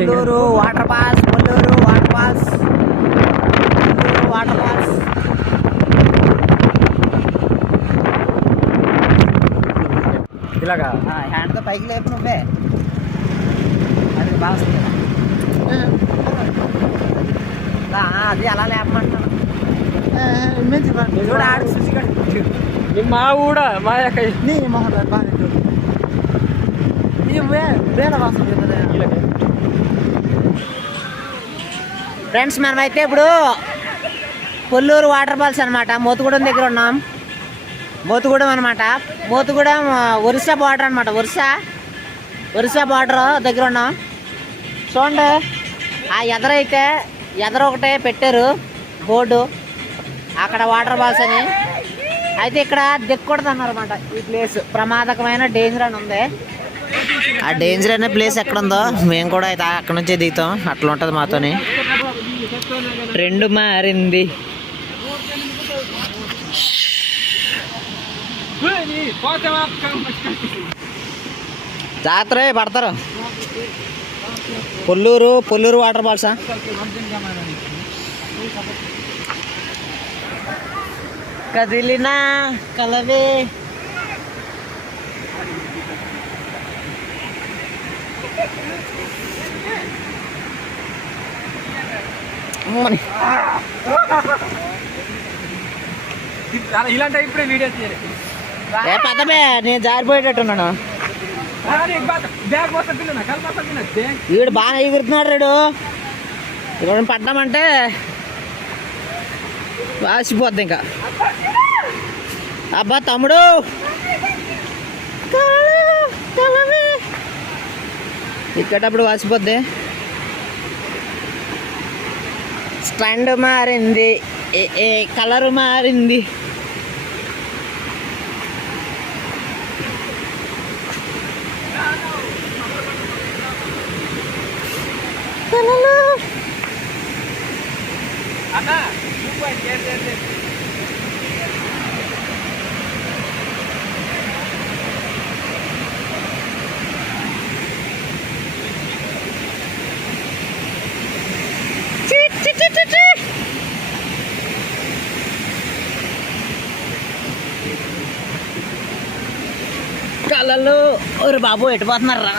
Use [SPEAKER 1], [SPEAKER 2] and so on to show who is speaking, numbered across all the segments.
[SPEAKER 1] Kolluru water falls Kolluru water falls Kolluru water falls.
[SPEAKER 2] ఇలాగా?
[SPEAKER 1] హ్యాండ్తో పైకి లేపు నువ్వే. అది బాగా వస్తుంది రా, అది అలా లేపమంటాను చూడు ఆడు చూసి
[SPEAKER 2] మా కూడా మా యొక్క
[SPEAKER 1] నీ మొహం బాగా నీ వే వేల వాసన ఫ్రెండ్స్ మనమైతే ఇప్పుడు కొల్లూరు వాటర్ ఫాల్స్ అనమాట మోతుగూడెం దగ్గర ఉన్నాం. మోతుగూడెం అనమాట మోతుగూడెం ఒరిస్సా బార్డర్ అనమాట ఒరిస్సా ఒరిస్సా బార్డర్ దగ్గర ఉన్నాం. చూడండి ఆ ఎదరైతే ఎదర ఒకటే పెట్టారు బోర్డు. అక్కడ వాటర్ ఫాల్స్ అని. అయితే ఇక్కడ దిక్కకూడదు అన్నారు అనమాట ఈ ప్లేస్. ప్రమాదకమైన డేంజర్ అని ఉంది. ఆ డేంజర్ అనే ప్లేస్ ఎక్కడుందో మేము కూడా అయితే అక్కడ నుంచే దిగుతాం. అట్లా ఉంటుంది మాతోని. ట్రెండ్ మారింది. జాతర పడతారు. పొల్లూరు పొల్లూరు వాటర్ ఫాల్సా కదిలినా కలవే.
[SPEAKER 2] ఇలాంటి ఇప్పుడే వీడియో
[SPEAKER 1] ఏ పెద్దమే నేను జారిపోయేటట్టున్నాను. వీడు బాగా ఎగురుతున్నాడు రేడు. ఇక్కడ పడ్డామంటే వాసిపోద్ది ఇంకా. అబ్బా తమ్ముడు! ఇక్కడప్పుడు వాసిపోద్ది. స్టాండ్ మారింది. ఏ- ఏ కలర్ మారింది.
[SPEAKER 2] అన్న.
[SPEAKER 1] ఒరు బాబు ఎటు పోతున్నారా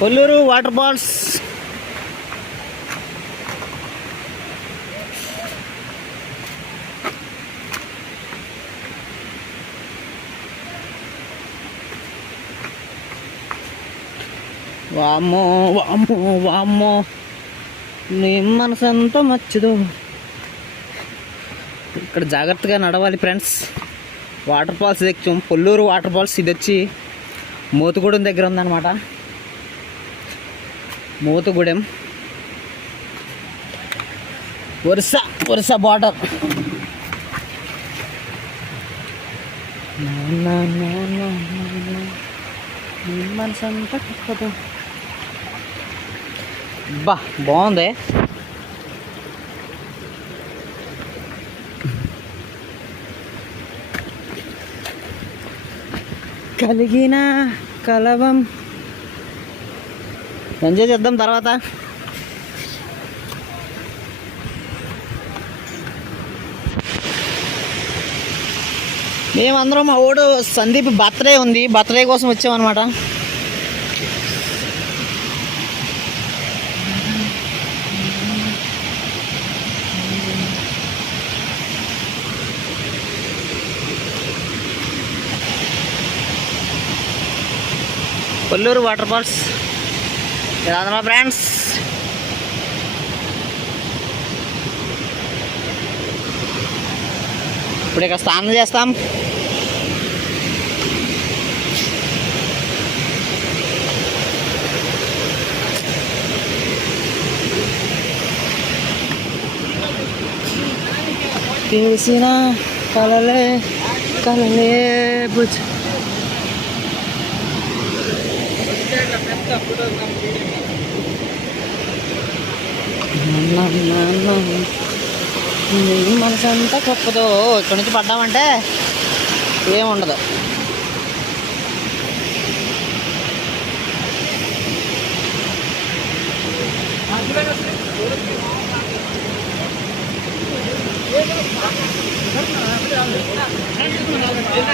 [SPEAKER 1] కొల్లూరు వాటర్ ఫాల్స్. వామ్మో వామ్మో వామ్మో. నీ మనసంతా మచ్చదు. ఇక్కడ జాగ్రత్తగా నడవాలి ఫ్రెండ్స్. వాటర్ ఫాల్స్ తెచ్చాం పొల్లూరు వాటర్ ఫాల్స్ ఇది వచ్చి మోతుగూడెం దగ్గర ఉందన్నమాట. మూతగూడెం. వరుస వరుస బార్డర్ మనసంతా కుక్కదు బా బాగుంది. కలిగిన కలవం ఎంజాయ్ చేద్దాం తర్వాత. మేమందరం మా ఓడు సందీప్ బర్త్డే ఉంది. బర్త్డే కోసం వచ్చామన్నమాట. Kolluru water falls. ఇలా ఫ్రెండ్స్ ఇప్పుడు ఇక్కడ స్నానం చేస్తాం. తెలిసిన కలలే కలలే బుజ్ నీ మనసు అంతా గొప్పదో ఇక్కడ నుంచి పడ్డామంటే ఏముండదు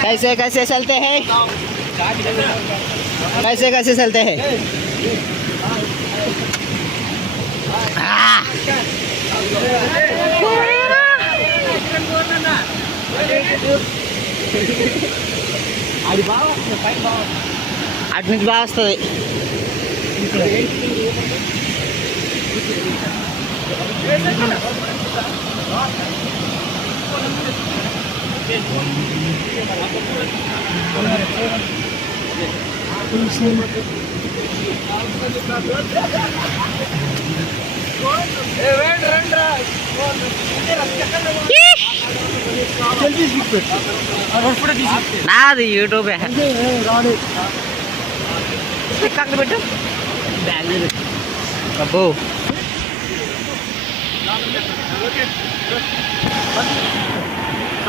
[SPEAKER 1] कैसे कैसे चलते हैं कैसे कैसे चलते हैं అది బాగా అటు నుంచి బాగా వస్తుంది. నాది యూట్యూబే. స్టిక్ అక్కడ పెట్టు. అబ్బో.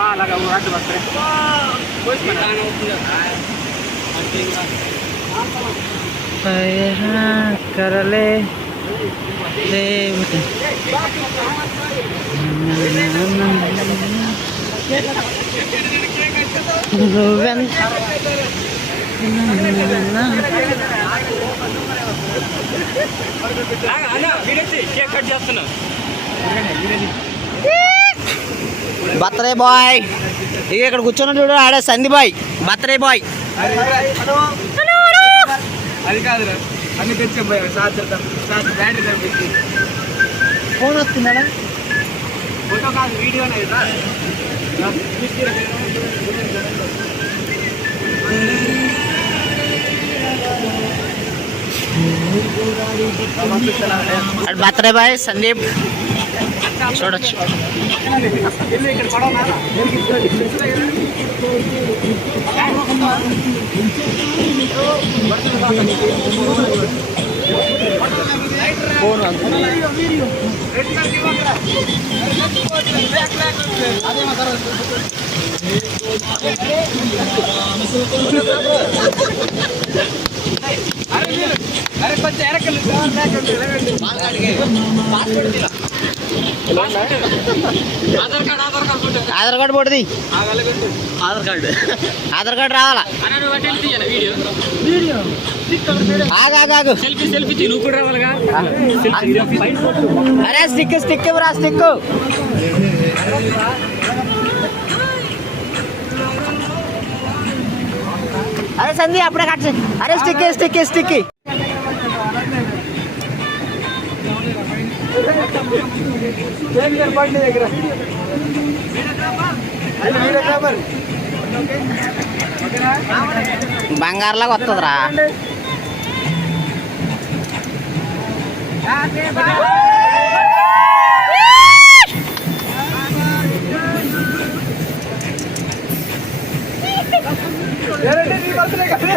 [SPEAKER 2] అలాగా అడ్డు వస్తాయి
[SPEAKER 1] కరలే నువ్వెంత
[SPEAKER 2] కేక్ కట్
[SPEAKER 1] బర్త్డే బాయ్. ఇక ఇక్కడ కూర్చున్నాడు చూడు ఆడే సంధి బాయ్ బర్త్డే బాయ్.
[SPEAKER 2] అది కాదురా. అన్ని తెచ్చే సార్ సార్ బ్యాటరీ తప్పించి
[SPEAKER 1] ఫోన్ వస్తున్నాడా
[SPEAKER 2] ఫోటో కాదు వీడియో
[SPEAKER 1] బర్త్డే బాయ్ సందీప్. చూడొచ్చు
[SPEAKER 2] ఇక్కడ పడవనా అరే కొంచెం ఎరకలు Aadhaar card Aadhaar card photo.
[SPEAKER 1] Aadhaar card పడుతుంది
[SPEAKER 2] ఆధార్ కార్డు.
[SPEAKER 1] ఆధార్ కార్డు రావాలా?
[SPEAKER 2] అన్న నువ్వు అటు వెళ్ళి తీయాలి వీడియో?
[SPEAKER 1] ఆగు ఆగు ఆగు.
[SPEAKER 2] సెల్ఫీ సెల్ఫీ తీ నువ్వు కూడా రావాలిగా?
[SPEAKER 1] అరే స్టిక్ స్టిక్ ఇవ్వరా స్టిక్? అరే సంధి అప్పుడే కట్. అరే స్టిక్ స్టిక్ స్టిక్.
[SPEAKER 2] పాటి దగ్గర
[SPEAKER 1] బంగారులాగా వస్తుందిరా. ఎవరంటే నీ బర్త్డే కదా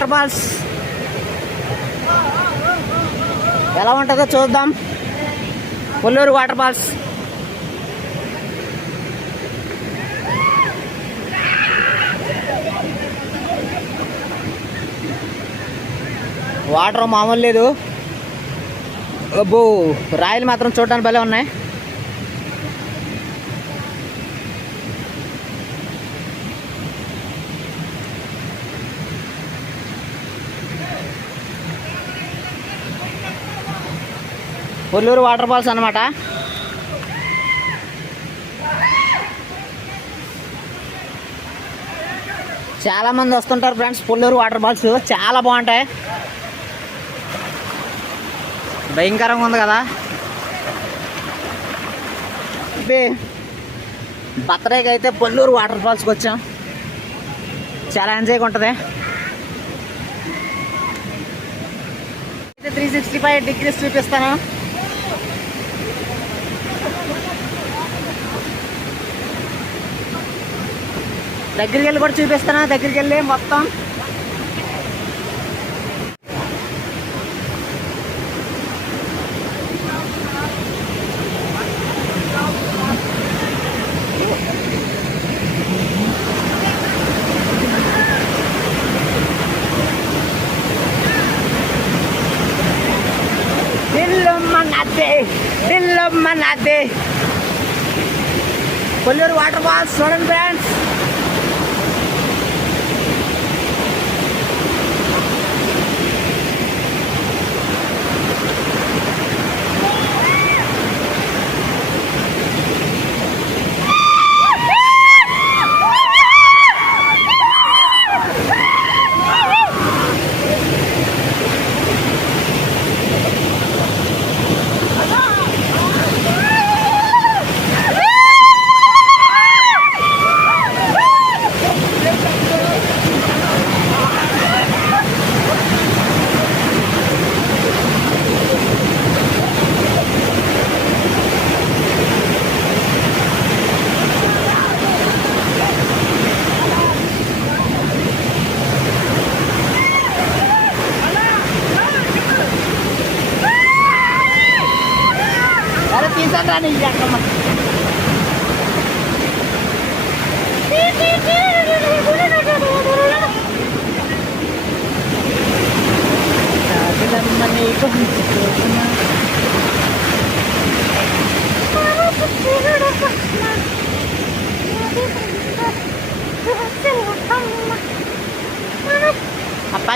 [SPEAKER 1] Terbalas. Kalau mau tega, coba. Kolluru water falls. Water మామూలు లేదు. అబ్బో రాయలు మాత్రం చూడడానికి భలే ఉన్నాయి. కొల్లూరు వాటర్ ఫాల్స్ అనమాట చాలా మంది వస్తుంటారు ఫ్రెండ్స్ పుల్లూరు వాటర్ ఫాల్స్. చాలా బాగుంటాయి. భయంకరంగా ఉంది కదా. బర్త్డేకి అయితే పొల్లూరు వాటర్ ఫాల్స్కి వచ్చాం. చాలా ఎంజాయ్గా ఉంటుంది. అయితే త్రీ సిక్స్టీ ఫైవ్ డిగ్రీస్ చూపిస్తాను. దగ్గరికి వెళ్ళి కూడా చూపిస్తాను? దగ్గరికి వెళ్ళి మొత్తం. దిల్లు మన్నదే దిల్లు కొల్లూరు వాటర్ ఫాల్స్ చూడండి ఫ్రెండ్స్.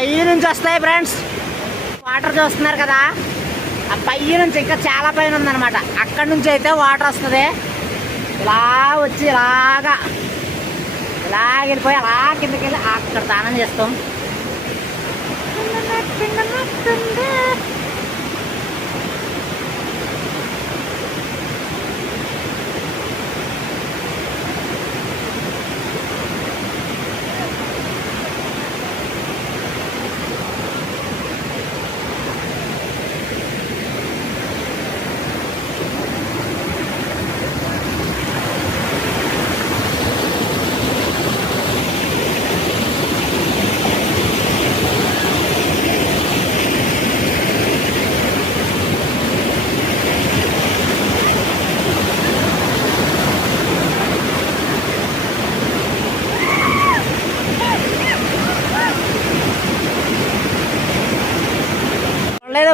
[SPEAKER 1] పై నుంచి వస్తాయి ఫ్రెండ్స్. వాటర్ చూస్తున్నారు కదా? ఆ పై నుంచి ఇంకా చాలా పైన ఉందన్నమాట. అక్కడి నుంచి అయితే వాటర్ వస్తుంది. ఇలా వచ్చి ఇలాగా ఇలా వెళ్ళిపోయి అలా కిందకి వెళ్ళి అక్కడ స్నానం చేస్తాం.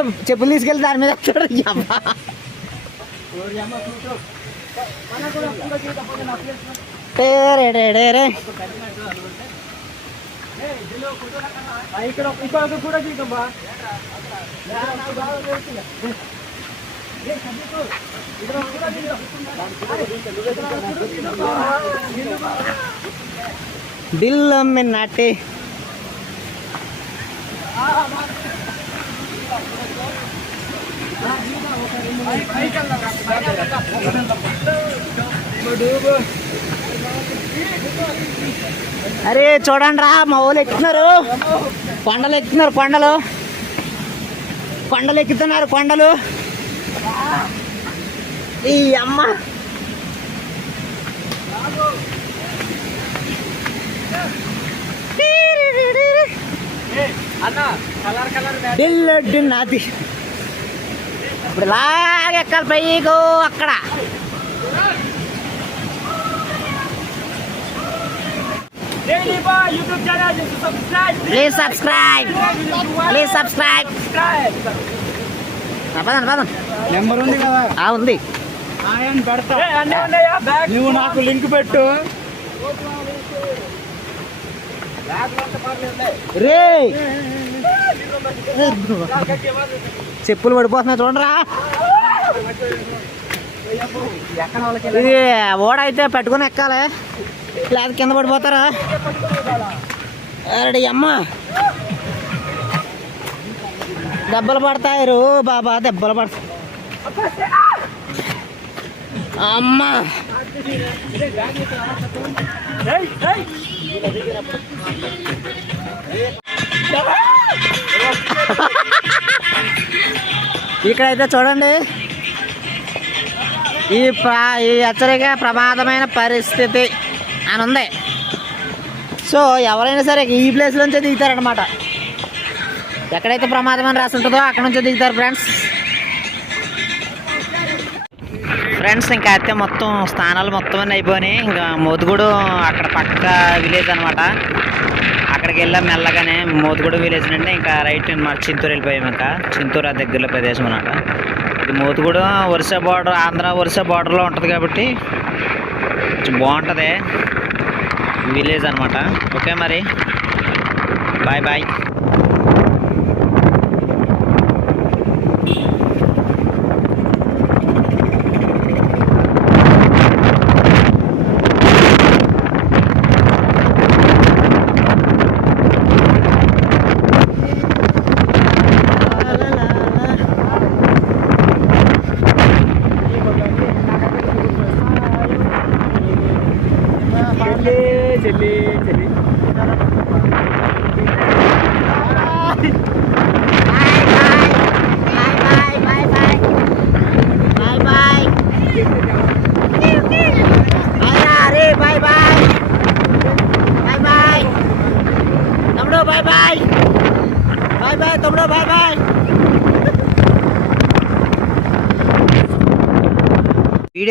[SPEAKER 1] లేదు చెప్పులు తీసుకెళ్ళి దాని మీద ఎక్కుతాడు. ఈ అమ్మ. రే రే రే రే
[SPEAKER 2] ఇక్కడ ఇక్కడ కూడా చూద్దాం
[SPEAKER 1] దిల్ में नाटे అరే చూడండి రా మా వాళ్ళు ఎక్కుతున్నారు కొండలు ఎక్కుతున్నారు కొండలు. కొండలు ఎక్కుతున్నారు కొండలు. ఈ అమ్మ.
[SPEAKER 2] అన్న కలర్ కలర్
[SPEAKER 1] ఢిల్ ఢిల్ నాది ఇప్పుడు ఇలాగ ఎక్కాలి పైకు అక్కడ.
[SPEAKER 2] Daily boy YouTube channel subscribe
[SPEAKER 1] please subscribe please subscribe పదండి పదండి.
[SPEAKER 2] నెంబర్ ఉంది కదా.
[SPEAKER 1] ఆ ఉంది.
[SPEAKER 2] ఆయన పెడతా. నువ్వు నాకు లింక్ పెట్టు.
[SPEAKER 1] రే చెప్పులు పడిపోతున్నాయి చూడరా. ఇది ఓడ అయితే పెట్టుకుని ఎక్కాలి. లేదా కింద పడిపోతారా? అరడి అమ్మ. దెబ్బలు పడతాయి రో బాబా దెబ్బలు పడతాయి అమ్మ. ఇక్కడైతే చూడండి. ఈ ప్రా ఈ హెచ్చరిక ప్రమాదమైన పరిస్థితి అని ఉంది. సో ఎవరైనా సరే ఈ ప్లేస్ నుంచే దిగుతారనమాట ఎక్కడైతే ప్రమాదం అని రాసి ఉంటుందో అక్కడ నుంచే దిగుతారు ఫ్రెండ్స్ ఫ్రెండ్స్ ఇంకా అయితే మొత్తం స్థానాలు మొత్తం అన్నీ అయిపోయినాయి. ఇంకా మోదుగుడు అక్కడ పక్క విలేజ్ అనమాట అక్కడికి వెళ్ళాం మెల్లగానే. మోదుగుడు విలేజ్ నుండి ఇంకా రైట్ మా చింతూరు వెళ్ళిపోయాం ఇంకా. చింతూరు ఆ దగ్గరలో ప్రదేశం అనమాట ఇది మోదుగుడు ఒరిస్సా బార్డర్ ఆంధ్ర ఒరిస్సా బార్డర్లో ఉంటుంది కాబట్టి కొంచెం బాగుంటుంది. విలేజ్ అనమాట ఓకే మరి. బాయ్ బాయ్
[SPEAKER 2] చెల్లి చెల్లి చెల్లి
[SPEAKER 1] బాయ్ బాయ్ బాయ్ బాయ్ తమ్ముడు బాయ్ బాయ్ బాయ్ బాయ్ తమ్ముడు బాయ్ బాయ్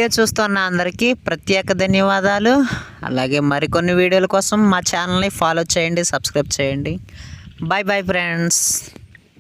[SPEAKER 1] వీడియో చూస్తున్న అందరికీ ప్రత్యేక ధన్యవాదాలు. అలాగే మరికొన్ని వీడియోల కోసం మా ఛానల్ని ఫాలో చేయండి సబ్స్క్రైబ్ చేయండి. Bye bye friends